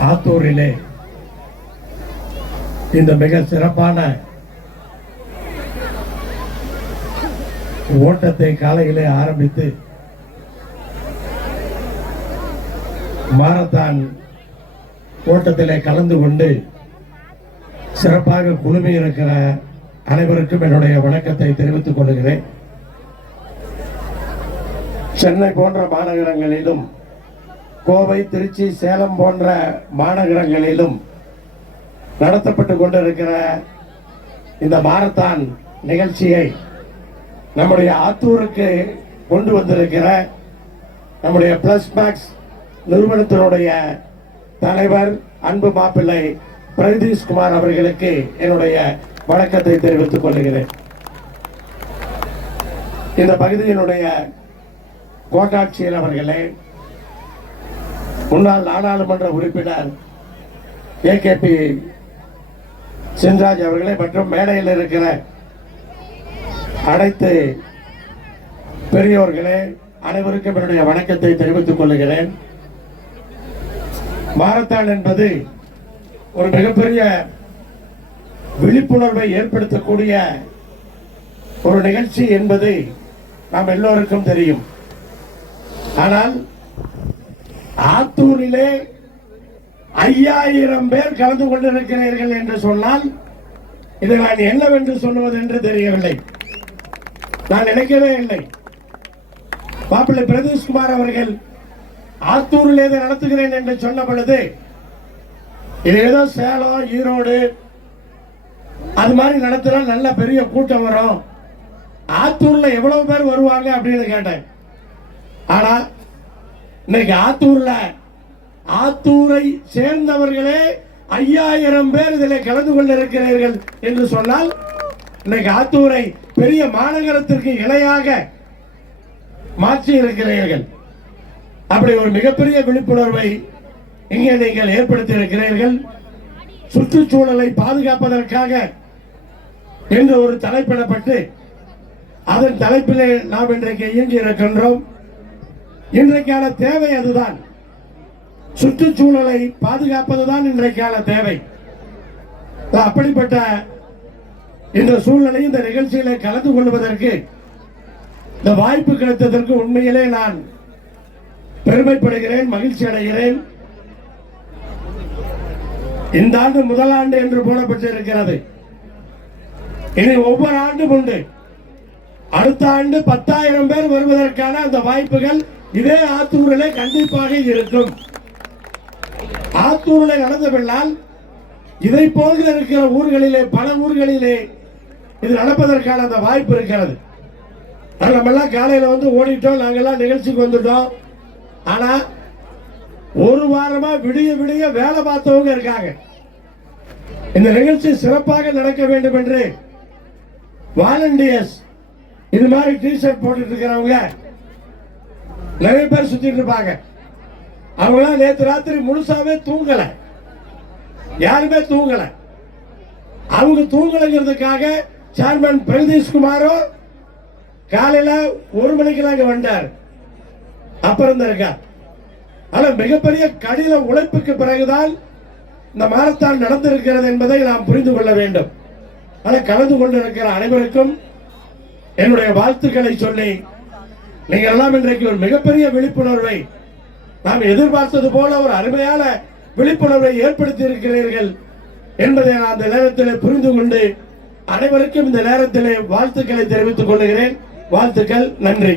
ஆத்தூரிலே இந்த மிக சிறப்பான ஓட்டத்தை காலையிலே ஆரம்பித்து மாரத்தான் ஓட்டத்திலே கலந்து கொண்டு சிறப்பாக குழுமி இருக்கிற அனைவருக்கும் என்னுடைய வணக்கத்தை தெரிவித்துக் கொள்கிறேன். சென்னை போன்ற மாநகரங்களிலும் கோவை திருச்சி சேலம் போன்ற மாநகரங்களிலும் நடத்தப்பட்டு கொண்டிருக்கிற இந்த மாரத்தான் நிகழ்ச்சியை நம்முடைய ஆத்தூருக்கு கொண்டு வந்திருக்கிற நம்முடைய பிளஸ் மேக்ஸ் நிறுவனத்தினுடைய தலைவர் அன்பு மாப்பிள்ளை பிரகதீஷ் குமார் அவர்களுக்கு என்னுடைய வணக்கத்தை தெரிவித்துக் கொள்கிறேன். இந்த பகுதியினுடைய கோட்டாட்சியர் அவர்களே முன்னாள் நாடாளுமன்ற உறுப்பினர் ஏ கே பி சின்ராஜ் அவர்களே மற்றும் மேடையில் இருக்கிற அனைத்து பெரியோர்களே அனைவருக்கும் என்னுடைய வணக்கத்தை தெரிவித்துக் கொள்கிறேன். மாரத்தான் என்பது ஒரு மிகப்பெரிய விழிப்புணர்வை ஏற்படுத்தக்கூடிய ஒரு நிகழ்ச்சி என்பது நாம் எல்லோருக்கும் தெரியும். ஆனால் ஆத்தூரிலே ஐயாயிரம் பேர் கலந்து கொண்டிருக்கிறீர்கள் என்று சொன்னால் இது நான் என்னவென்று சொல்லுவது என்று தெரியவில்லை. நான் நினைக்கவே இல்லை. மாப்பிள்ளை பிரதீஷ்குமார் அவர்கள் ஆத்தூரில் இதை நடத்துகிறேன் என்று சொன்ன பொழுது இது ஏதோ சேலம் ஈரோடு அது மாதிரி நடத்தினா நல்ல பெரிய கூட்டம் வரும். ஆத்தூர்ல எவ்வளவு பேர் வருவாங்க அப்படின்னு கேட்டேன். ஆனா இன்னைக்கு ஆத்தூர்ல ஆத்தூரை சேர்ந்தவர்களே ஐயாயிரம் பேர் இதில் கலந்து கொண்டிருக்கிறீர்கள் என்று சொன்னால் இன்னைக்கு ஆத்தூரை பெரிய மாநகரத்திற்கு இணையாக மாற்றி இருக்கிறீர்கள். அப்படி ஒரு மிகப்பெரிய விழிப்புணர்வை இங்கே நீங்கள் ஏற்படுத்தி இருக்கிறீர்கள் சுற்றுச்சூழலை பாதுகாப்பதற்காக என்று ஒரு தலைப்பிடப்பட்டு அதன் தலைப்பிலே நாம் இன்றைக்கு இயங்கி இருக்கின்றோம் இன்றைக்கான தேவை அதுதான். சுற்றுச்சூழலை பாதுகாப்பதுதான் இன்றைக்கான தேவை. அப்படிப்பட்ட இந்த சூழ்நிலை இந்த நிகழ்ச்சியில கலந்து கொள்வதற்கு இந்த வாய்ப்பு கிடைத்ததற்கு உண்மையிலே நான் பெருமைப்படுகிறேன் மகிழ்ச்சி அடைகிறேன். இந்த ஆண்டு முதல் ஆண்டு என்று போடப்பட்டிருக்கிறது. இனி ஒவ்வொரு ஆண்டும் உண்டு. அடுத்த ஆண்டு பத்தாயிரம் பேர் வருவதற்கான அந்த வாய்ப்புகள் இதே ஆத்தூரிலே கண்டிப்பாக இருக்கும். ஆத்தூரில் நடந்த பின்னால் இதை போன்ற இருக்கிற ஊர்களிலே பல ஊர்களிலே இது நடப்பதற்கான அந்த வாய்ப்பு இருக்கிறது. நம்மெல்லாம் நம்ம எல்லாம் வந்து ஓடிட்டோம் நாங்கெல்லாம் நிகழ்ச்சிக்கு வந்துட்டோம். ஆனால் ஒரு வாரமாக விடிய விடிய வேலை பார்த்தவங்க இருக்காங்க. இந்த நிகழ்ச்சி சிறப்பாக நடக்க வேண்டும் என்று வாலண்டியர்ஸ் இது மாதிரி டி ஷர்ட் போட்டுட்டு இருக்கிறவங்க நிறைய பேர் சுத்திட்டு இருப்பாங்க. அவங்களாம் நேற்று ராத்திரி முழுசாவே தூங்கல. யாருமே தூங்கல. அவங்க தூங்கலைங்கிறதுக்காக சேர்மன் பிரகதீஷ் குமாரோ காலையில ஒரு மணிக்கெல்லாம் இங்க வந்தார். அப்புறம் இருந்திருக்கார் ஆனா மிகப்பெரிய கடின உழைப்புக்கு பிறகுதான் இந்த மாரத்தான் நடந்திருக்கிறது என்பதை நாம் புரிந்து கொள்ள வேண்டும். ஆனா கலந்து கொண்டிருக்கிற அனைவருக்கும் என்னுடைய வாழ்த்துக்களை சொல்லி நீங்கள் எல்லாம் இன்றைக்கு ஒரு மிகப்பெரிய விழிப்புணர்வை நாம் எதிர்பார்த்தது போல ஒரு அருமையான விழிப்புணர்வை ஏற்படுத்தி இருக்கிறீர்கள் என்பதை நான் அந்த நேரத்தில் புரிந்து கொண்டு அனைவருக்கும் இந்த நேரத்தில் வாழ்த்துக்களை தெரிவித்துக் கொள்கிறேன். வாழ்த்துக்கள் நன்றி.